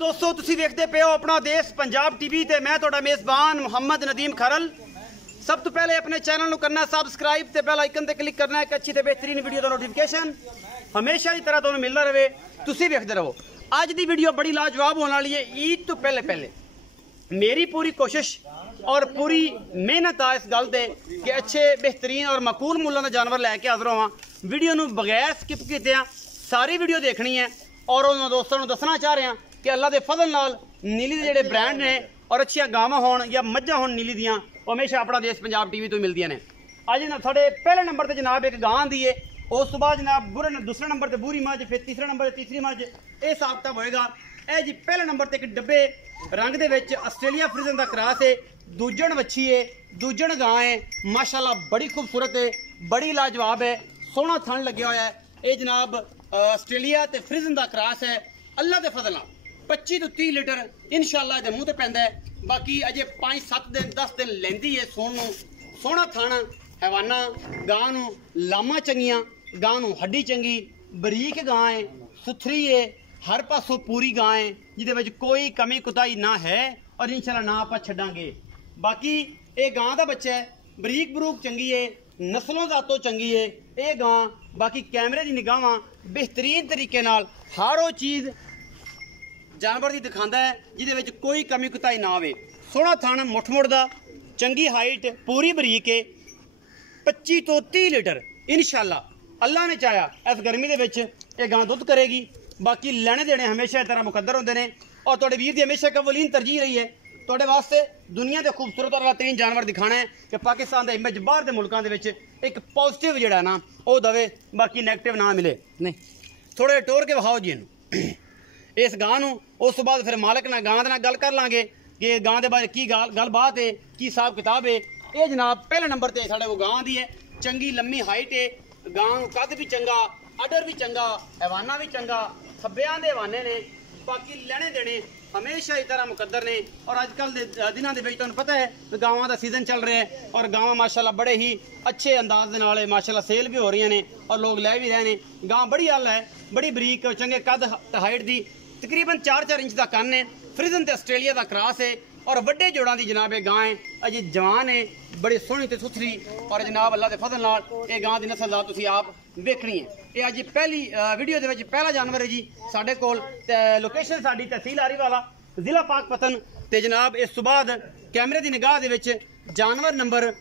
दोस्तों तुसी देखते पे हो अपना देश पंजाब टीवी ते मैं तुहाडा मेज़बान मुहम्मद नदीम खरल। सब तो पहले अपने चैनल करना सब्सक्राइब ते बेल आइकन ते क्लिक करना है एक अच्छी ते बेहतरीन वीडियो का नोटिफिकेशन हमेशा की तरह तुहानू मिलता रहे। तुसी देखते रहो। अज की वीडियो बड़ी लाजवाब होने वाली है। ईद तो पहले पहले मेरी पूरी कोशिश और पूरी मेहनत आ इस गल ते कि अच्छे बेहतरीन और मकूल मुल्लां दा जानवर लैके हाज़र होवां। वीडियो नू बगैर स्किप कीते सारी वीडियो देखनी है और उन्होंने दोस्तों को दसना चाह रहे हैं कि अल्लाह के फजल नाल नीली के जोड़े ब्रांड ने और अच्छी गावां होन या मझां होन नीली दियां हमेशा अपना देश पंजाब टीवी तो मिलदियां ने। अज साढ़े पहले नंबर पर जनाब एक गां दी है, उस तो बाद जनाब दूसरे नंबर पर बूरी मझ, फिर तीसरे नंबर पर तीसरी मझ, यह हिसाब किताब होएगा। यह जी पहले नंबर पर एक डब्बे रंग दे विच आस्ट्रेलिया फ्रिजन का क्रॉस है, दूजण वच्छी है, दूजण गां है, माशाल्लाह बड़ी खूबसूरत है, बड़ी लाजवाब है, सोहना थन लग्या होया है। ये जनाब आस्ट्रेलिया ते फ्रिजन का क्रॉस है। अल्लाह के फजल नाल 25 तो 30 लीटर इंशाअल्लाह इहदे मूँह ते पैंदा है। बाकी अजे 5-7 दिन 10 दिन लैंदी है सोन नूं। सोहना थन हैवाना गां नूं, लामा चंगियां, गां नूं हड्डी चंगी, बरीक गां है, सुथरी है, हर पासों पूरी गां है जिहदे विच कोई कमी कुताही ना है और इंशाअल्लाह ना आपां छड्डांगे। बाकी ये गां दा बच्चा है, बरीक बरूक चंगी है, नस्लों जातों चंगी है ये गां। बाकी कैमरे की निगाहां बेहतरीन तरीके नाल हर वो चीज़ जानवर की दिखाता है जिहदे विच कोई कमी कुताही ना आवे। सोहना थन मुठ मुड़दा, चंगी हाइट, पूरी बरीक है, 25 तो 30 लीटर इंशाअल्लाह अल्लाह ने चाहा इस गर्मी दे विच ये गां दुध करेगी। बाकी लेने देने हमेशा तरह मुकद्दर होंदे ने और तुहाडे वीर दी हमेशा कवलीन तरजीह रही है तुहाडे वास्ते दुनिया के खूबसूरत और बेहतरीन जानवर दिखाना है कि पाकिस्तान के इमेज बाहर के मुल्कों के एक पॉजिटिव जिहड़ा ना वो दवे, बाकी नैगेटिव ना मिले। नहीं थोड़े टोर के विखाओ जी इस गां नूं। उस तो बाद फिर मालक नाल गां दे नाल गल कर लांगे कि गां दे बारे की गल बात है, की हिसाब किताब है। ये जनाब पहले नंबर ते साडे को गां दी है, चंगी लम्मी हाइट है, गां कद भी चंगा, अडर भी चंगा, हैवाना भी चंगा, खब्बियां दे हवाने ने। बाकी लेने देने हमेशा ही तरह मुकद्दर ने और अजकल के दिनों के तुहानूं पता है गावां का सीजन चल रहा है और गावां माशाल्लाह बड़े ही अच्छे अंदाज दे नाल माशाल्लाह सेल भी हो रही ने और लोग लै भी रहे हैं। गां बड़ी हल है, बड़ी बरीक चंगे कद हाइट दी, तकरीबन 4-4 इंच का कन है, फ्रिजन ते आस्ट्रेलिया का क्रॉस है और वड्डे जोड़ां दी जनाब ये गां है, अजे जवान है, बड़ी सोहनी ते सुथरी और जनाब अल्लाह के फजल नाल ये गां दी नस्ल दा तुसीं आप वेखनी है। ये अज पहली वीडियो दे विच पहला जानवर है जी साडे कोल। लोकेशन साडी तहसील आरीवाला, जिला पाकपतन ते जनाब इस तो बाद कैमरे की निगाह दे विच जानवर नंबर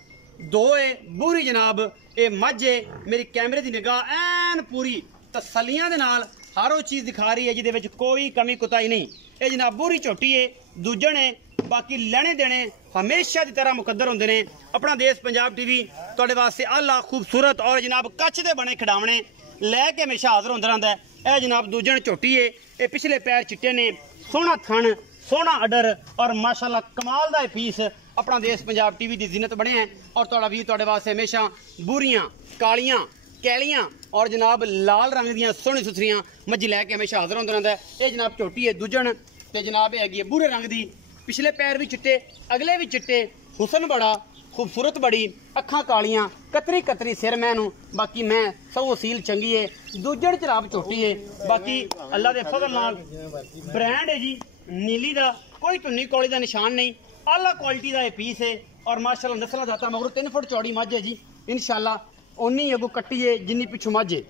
2 है, बूरी जनाब ये मझ है। मेरी कैमरे की निगाह ऐन पूरी तसलियां दे नाल हर वो चीज़ दिखा रही है जिहदे विच कोई कमी कुताही नहीं। ये जनाब बूरी झोटी है, दूजण है। बाकी लेने देने हमेशा की तरह मुकद्दर होंदे ने। अपना देश पंजाब टीवी तुहाडे वास्ते आला खूबसूरत और जनाब कच्च दे बने खिडावने लैके हमेशा हाज़र होंदा रहिंदा है। यह जनाब दूजण झोटी है, ये पिछले पैर चिट्टे ने, सोहना थन, सोहना अडर और माशाल्लाह कमाल दा पीस अपना देश पंजाब टीवी की जिन्नत बने हैं और तुहाडा वीर तुहाडे वास्ते हमेशा बूरियां, कालियां, कैलियां और जनाब लाल रंग दियां सोहनी सुथरियां मझी लैके हमेशा हाज़र होंदा रहिंदा है। ये जनाब झोटी है दूजण ते जनाब हैगी है बूरे रंग दी, पिछले पैर भी चिट्टे, अगले भी चिट्टे, हुसन बड़ा, खूबसूरत बड़ी, अखां कालियां, कतरी कतरी सिर मैनू। बाकी मैं सौ सील चंगी है, दूजड़ जनाब झोटी है। बाकी अल्लाह के फजल नाल ब्रांड है जी नीली का, कोई धुन्नी कौली का निशान नहीं, आला क्वालिटी का यह पीस है और माशाल्लाह नस्ल जाता मगर 3 फुट चौड़ी मझ है जी इंशाल्लाह उन्नी अगू कट्टी है जिन्नी पिछू मझ है।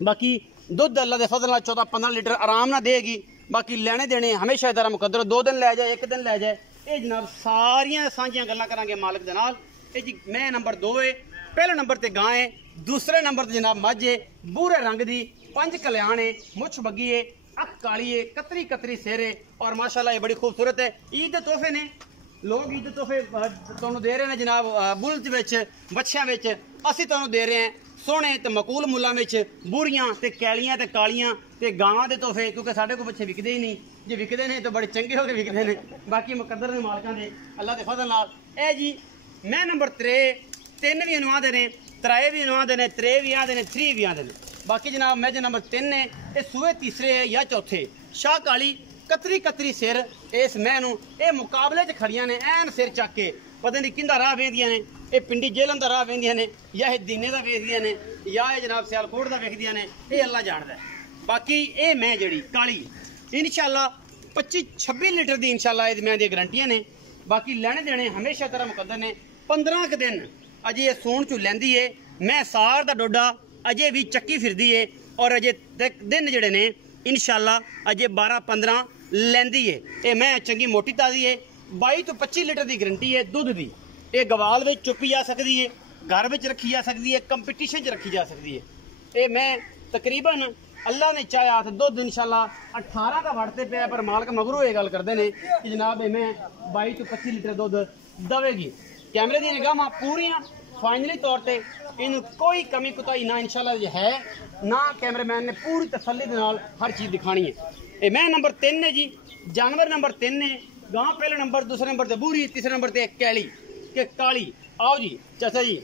बाकी दुध अल्लाह के फजल नाल 14-15 लीटर आराम ना देगी। बाकी लेने देने हमेशा तरह मुकद्दर, 2 दिन लै जाए 1 दिन लै जाए। ये जनाब सारियां सांझियां गल्लां करांगे मालिक दे नाल। ये जी मैं नंबर 2 है, पहले नंबर ते गां है, दूसरे नंबर ते जनाब मझ है, बूरे रंग दी, 5 कल्याण है, मुछ बग्गी है, अख काली है, कतरी कतरी सिर है और माशाल्लाह ये बड़ी खूबसूरत है। ईद दे तोहफे ने, लोग ईद दे तोहफे तुहानूं दे रहे हैं जनाब बुल्ज विच, बच्छियां विच, असीं तुहानूं दे रहे हैं सोहने ते मकूल मुल्लां विच बूरियां ते कैलियां ते कालियां ते गावां दे तोहफे, क्योंकि साढ़े को बच्चे विकदे ही नहीं, जे विकदे ने तो बड़े चंगे होकर विकदे ने। बाकी मुकद्दर ने मालकां दे अल्लाह के फजल नाल। ए जी मैं नंबर 3 भी अनवा दे ने, 3 भी अनवा दे ने, 3 भी आंदे ने, 3 भी आंदे ने। बाकी जनाब मैं जो नंबर 3 है ये सूए तीसरे है या चौथे, शाह काली, कतरी कतरी सिर इस मैनू ये मुकाबले च खड़ियां ने ऐन सिर चक के, पता नहीं किंदा राह वेंदियां ने, ये पिंडी जेलन का राह वेंदियां ने या ये दीने का वेखदियां ने या ये जनाब सियालकोट का वेखदियां ने, ये अल्लाह जानदा है। बाकी ये मैं जड़ी काली इंशाअल्लाह 25-26 लीटर की इंशाल्लाह मैं दी गारंटियां ने। बाकी लेने देने हमेशा तरह मुकद्दर ने। 15 क दिन अजे ये सूण चू लैंदी है। मैं सार दा डोडा अजे भी चक्की फिरदी है और अजे दिन जड़े ने इंशाल्लाह अजे 12-15 लैंदी है। ये मैं चंगी मोटी ताजी है। 22 तो 25 लीटर की गारंटी है दुध की। ये गवाल में चुपी जा सकती है, घर में रखी जा सकती है, कंपीटीशन च रखी जा सकती है। ये मैं तकरीबन अल्लाह ने चाहा तो दुध इंशाल्लाह 18 का वड़ते पे, पर मालक मगरू ये गल करते हैं कि जनाब ये मैं 22 तो 25 लीटर दुध देगी। कैमरे दी निगाह पूरियां फाइनली तौर पर इन कोई कमी कुताही ना इंशाल्लाह है ना। कैमरामैन ने पूरी तसल्ली दे नाल हर चीज़ दिखानी है। ये मैं नंबर 3 है जी, जानवर नंबर 3 है, गां पहले नंबर, दूसरे नंबर ते बूरी, तीसरे नंबर ते कैली के काली। आओ जी चाचा जी,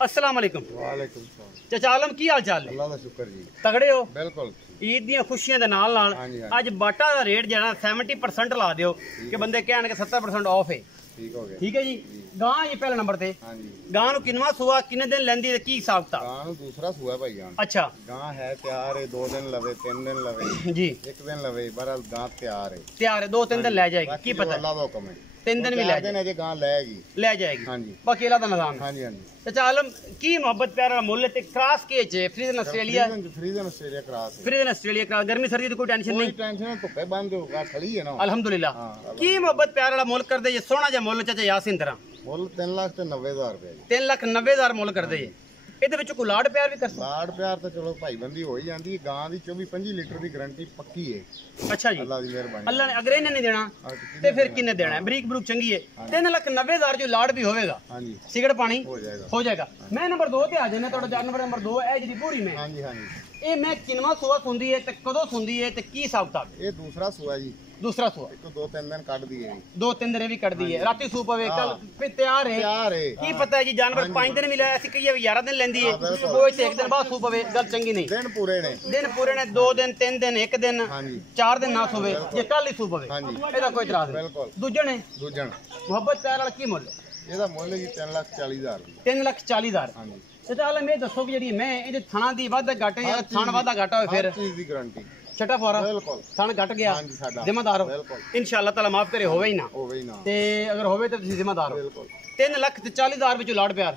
अस्सलाम वालेकुम। वालेकुम सलाम। चाचा आलम की हाल चाल है? अल्लाह दा शुक्र जी, तगड़े हो? बिल्कुल। ईद दी खुशियां दे नाल नाल अज बाटा दा रेट जेड़ा 70% ला दियो कि बंदे कहन के 70% ऑफ है। ठीक हो गया। ठीक है जी। गां ये पहले नंबर ते। हां जी। गां नु किनवा सुआ, किन्ने दिन लेंदी ते की हिसाब ता? गां नु दूसरा सुआ भाई जान। अच्छा। गां है तैयार है, 2 दिन लवे, 3 दिन लवे जी, 1 दिन लवे, बहरहाल गां तैयार है। तैयार है, 2-3 दिन ले जाएगी। की पता अल्लाह दा हुक्म है, 3 दिन भी ले दिन अजे गां ले जाएगी। जाएगी। हां जी। बाकी अल्लाह दा निजाम। हां जी हां जी। चाचा आलम की मोहब्बत प्यार वाला मुल्ल ते क्रॉस के च फ्रीजन ऑस्ट्रेलिया, फ्रीजन ऑस्ट्रेलिया क्रॉस है। फ्रीजन ऑस्ट्रेलिया क्रॉस। गर्मी सर्दी तो कोई टेंशन कोई नहीं। टेंशन धुप्पे बंद हो गा खड़ी है ना अल्हम्दुलिल्लाह। हां। की मोहब्बत प्यार वाला मुल्ल कर दे ये सोना जा मुल्ल चाचा यासीन तरह मुੱਲ 3,90,000 रुपए जी। 3,90,000 ਮੁੱਲ ਕਰਦੇ ਜੇ। ਇਹਦੇ ਵਿੱਚ ਕੋਈ ਲਾੜ ਪਿਆਰ ਵੀ ਕਰ ਸਕਦਾ? ਲਾੜ ਪਿਆਰ ਤਾਂ ਚਲੋ ਭਾਈਬੰਦੀ ਹੋ ਹੀ ਜਾਂਦੀ ਹੈ। ਗਾਂ ਦੀ 24-25 ਲੀਟਰ ਦੀ ਗਾਰੰਟੀ ਪੱਕੀ ਹੈ। ਅੱਛਾ ਜੀ। ਅੱਲਾ ਦੀ ਮਿਹਰਬਾਨੀ। ਅੱਲਾ ਨੇ ਅਗਰ ਇਹਨੇ ਨਹੀਂ ਦੇਣਾ ਤੇ ਫਿਰ ਕਿੰਨੇ ਦੇਣਾ ਹੈ? ਬਰੀਕ ਬਰੂਕ ਚੰਗੀ ਹੈ। 3,90,000 ਜੋ ਲਾੜ ਵੀ ਹੋਵੇਗਾ। ਹਾਂਜੀ। ਸਿਗਰਟ ਪਾਣੀ ਹੋ ਜਾਏਗਾ। ਮੈਂ ਨੰਬਰ 2 ਤੇ ਆ ਜਾਣਾ। ਤੁਹਾਡਾ ਜਾਨਵਰ ਨੰਬਰ 2 ਹੈ ਜਿਹੜੀ ਪੂਰੀ ਮੈਂ। ਹਾਂਜੀ ਹਾਂਜੀ। ਇਹ ਮੈਂ ਕਿੰਨਵਾ ਸੂਆ ਸੁੰਦੀ ਹੈ ਤੇ ਕਦੋਂ ਸੁੰਦੀ ਹੈ ਤੇ ਕੀ ਹਿਸਾਬ ਕਿਤਾਬ? ਇਹ ਦੂਸਰਾ ਸੂਆ ਜੀ। दूसरा सुआ। एक 2-3 दिन कट दी है। 2-3 दिन भी कट दी है। राती सूप पवे कल फिर तैयार है। की पता है जी जानवर 5 दिन मिला ऐसी कही 11 दिन लेंदी है। वो इसे 1 दिन बाद सूप पवे गल चंगी नहीं। दिन पूरे ने 2 दिन 3 दिन 1 दिन 4 दिन ना सोवे ये कल ही सूप पवे ਇਹਦਾ ਕੋਈ ਇਤਰਾਜ਼ ਨਹੀਂ। बिल्कुल। ਦੂਜਣ ਮੁਹੱਬਤ ਪਿਆਰ ਵਾਲਾ ਕੀ ਮੁੱਲ? ਇਹਦਾ ਮੁੱਲ ਜੀ 3,40,000 3,40,000। ਹਾਂਜੀ। ਤੇ ਚੱਲ ਮੈਂ ਦੱਸੋ ਕਿ ਜਿਹੜੀ ਮੈਂ ਇਹਦੇ ਥਾਣਾ ਦੀ ਵਾਧਾ ਘਾਟੇ ਜਾਂ ਥਾਣ ਵਾਧਾ ਘਾਟਾ ਹੋਵੇ ਫਿਰ ਚੀਜ਼ ਦੀ ਗਾਰੰਟੀ ਛਟਾ ਫੋਰਾ ਬਿਲਕੁਲ ਥਣ ਘਟ ਗਿਆ ਜ਼ਿੰਮੇਦਾਰ ਹੋ ਇਨਸ਼ਾਅੱਲਾ ਤਾਲਾ ਮਾਫ ਕਰੇ ਹੋਵੇ ਹੀ ਨਾ ਤੇ ਅਗਰ ਹੋਵੇ ਤਾਂ ਤੁਸੀਂ ਜ਼ਿੰਮੇਦਾਰ ਹੋ। ਬਿਲਕੁਲ। 3,40,000 ਵਿੱਚੋਂ ਲਾੜ ਪਿਆਰ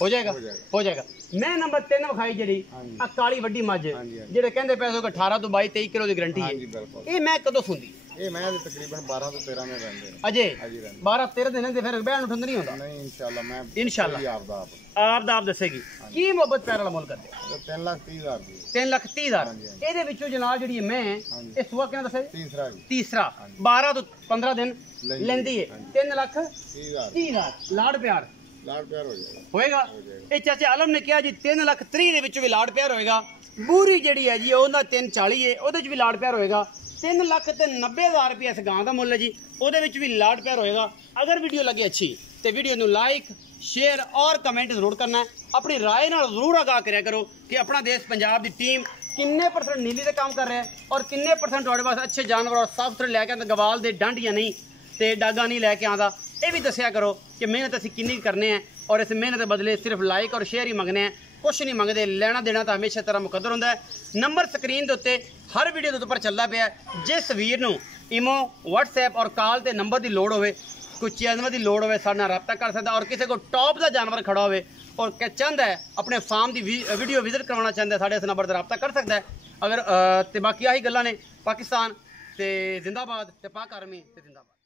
ਹੋ ਜਾਏਗਾ। ਹੋ ਜਾਏਗਾ। ਮੈਂ ਨੰਬਰ 3 ਵਿਖਾਈ ਜਿਹੜੀ ਆ ਕਾਲੀ ਵੱਡੀ ਮੱਝ ਜਿਹੜੇ ਕਹਿੰਦੇ ਪੈਸੋ 18 ਤੋਂ 22 23 ਕਿਲੋ ਦੀ ਗਾਰੰਟੀ ਹੈ। ਇਹ ਮੈਂ ਕਦੋਂ ਸੁਣਦੀ? ਇਹ ਮੈਂ ਤਕਰੀਬਨ 12 ਤੋਂ 13 ਦਿਨ ਰਹਿੰਦੇ ਨੇ ਅਜੇ 12-13 ਦਿਨ ਦੇ ਫਿਰ ਬਹਿਣ ਉਠਣ ਨਹੀਂ ਹੁੰਦਾ। ਨਹੀਂ ਇਨਸ਼ਾਅੱਲਾ ਮੈਂ ਇਨਸ਼ਾਅੱਲਾ ਆਪ ਦਾ ਆਪ ਦੱਸੇਗੀ। ਕੀ ਮੁਹੱਬਤ ਪਿਆਰ ਵਾਲਾ ਮੁੱਲ ਕਰਦੇ? 3,30,000 ਦੀ। 3,30,000। ਇਹਦੇ ਵਿੱਚੋਂ ਜਨਾਬ ਜਿਹੜੀ ਮੈਂ ਇਹ ਸੁਆ ਕਿੰਨਾ ਦੱਸਿਆ? ਤੀਸਰਾ 12 ਤੋਂ 15 ਦਿਨ ਲੈਂਦੀ ਹੈ। 3,30,000 ਲਾੜ ਪਿਆਰ ਹੋਏਗਾ। ਇਹ ਚਾਚੇ ਆਲਮ ਨੇ ਕਿਹਾ ਜੀ 3,30,000 ਦੇ ਵਿੱਚ ਵੀ ਲਾੜ ਪਿਆਰ ਹੋਏਗਾ। ਬੂਰੀ ਜਿਹੜੀ ਹੈ ਜੀ ਉਹਦਾ 3,40,000 ਹੈ, ਉਹਦੇ 'ਚ ਵੀ ਲਾੜ ਪਿਆਰ ਹੋਏਗਾ। 3,90,000 रुपये इस गां का मुल है जी। वो लाड प्यार होएगा। अगर वीडियो लगे अच्छी तो वीडियो को लाइक शेयर और कमेंट जरूर करना है। अपनी राय नाल जरूर आगाह करा करो कि अपना देश पंजाब की टीम किन्ने % नीली से काम कर रहा है और किन्ने % तुहाडे पास अच्छे जानवर और साफ सुथरे लैके आंदा, गवाल दे डंड या नहीं तो डागा नहीं लैके आंदा। ये भी दसिया करो कि मेहनत असीं किन्नी करने हैं और इस मेहनत के बदले सिर्फ लाइक और शेयर ही मंगने हैं, कुछ नहीं मंगते। लेना देना तो हमेशा तरह मुकद्दर होंदा है। नंबर स्क्रीन के उत्ते हर वीडियो के उपर चलता पाया। जिस वीर नूं इमो व्हाट्सएप और कॉल ते नंबर की लोड़ होवे, कोई जानवर की लोड़ होवे, साडे नाल राबता कर सकता। और किसी को टॉप का जानवर खड़ा होवे और चाहता है अपने फार्म की वीडियो विजिट करवाना चाहता है, साडे इस नंबर पर राबता कर सकता है। अगर ते बाकी आही गल्लां ने। पाकिस्तान ते जिंदाबाद ते पाक आर्मी ते जिंदाबाद।